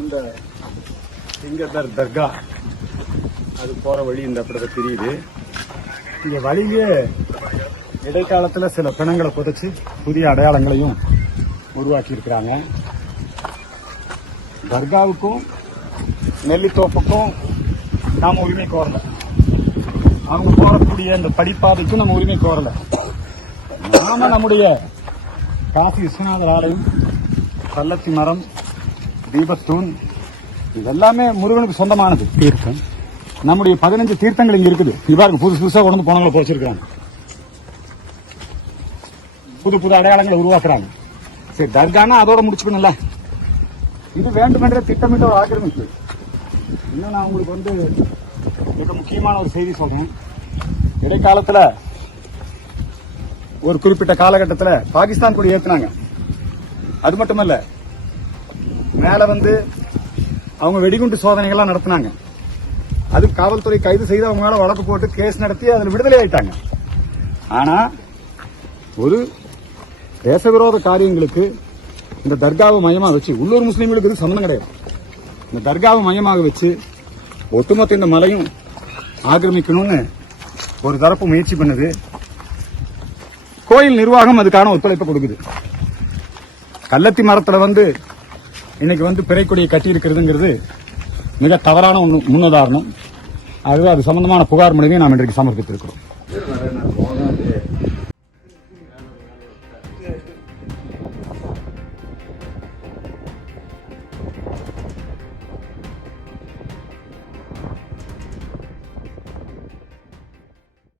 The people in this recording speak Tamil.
இந்த சிங்கதர் தர்கா. அது போற வழி இந்த படத்தை தெரியுது. இங்க வழியிலேயே இடைக்காலத்துல சில பிணங்களை புதைச்சு புதிய அடையாளங்களையும் உருவாக்கி இருக்கிறாங்க தர்காவுக்கும் நெல்லித்தோப்புக்கும் நாம் உரிமை கோரல. அவங்க போறக்கூடிய இந்த படிப்பாதைக்கும் நம்ம உரிமை கோரல. நாம நம்முடைய காசி விஸ்வநாதர் ஆலயம் பல்லத்தி மரம் தீபத்தூண் இதெல்லாமே முருகனுக்கு சொந்தமானது. தீர்த்தம். நம்முடைய பதினஞ்சு தீர்த்தங்கள் இங்க இருக்குது. இது பாருங்க புதுசு புதுசா கொண்டு போனவங்களை போச்சிருக்காங்க புது புது அடையாளங்களை உருவாக்குறாங்க. சரி தர்கானா அதோட முடிச்சுக்கணும்ல. இது வேண்டுமென்றே திட்டமிட்ட ஒரு ஆக்கிரமிப்பு. இன்னும் நான் உங்களுக்கு வந்து மிக முக்கியமான ஒரு செய்தி சொல்றேன். இடைக்காலத்துல ஒரு குறிப்பிட்ட காலகட்டத்துல பாகிஸ்தான் கூட ஏத்துனாங்க. அது மட்டுமல்ல மேலே வந்து அவங்க வெடிகுண்டு சோதனைகள்லாம் நடத்தினாங்க. அது காவல்துறை கைது செய்து அவங்க மேலே வழக்கு போட்டு கேஸ் நடத்தி அதில் விடுதலை ஆயிட்டாங்க. ஆனால் ஒரு தேசவிரோத காரியங்களுக்கு இந்த தர்காவை மையமாக வச்சு உள்ளூர் முஸ்லீம்களுக்கு இது சம்மந்தம் கிடையாது. இந்த தர்காவை மையமாக வச்சு ஒட்டுமொத்த இந்த மலையும் ஆக்கிரமிக்கணும்னு ஒரு தரப்பு முயற்சி பண்ணுது. கோயில் நிர்வாகம் அதுக்கான ஒத்துழைப்பை கொடுக்குது. கள்ளத்தி மரத்தில் வந்து இன்னைக்கு வந்து பிறை பிறைக்கொடியை கட்டியிருக்கிறதுங்கிறது மிக தவறான முன்னுதாரணம். ஆகவே அது சம்பந்தமான புகார் மனுவை நாம் இன்றைக்கு சமர்ப்பித்திருக்கிறோம்.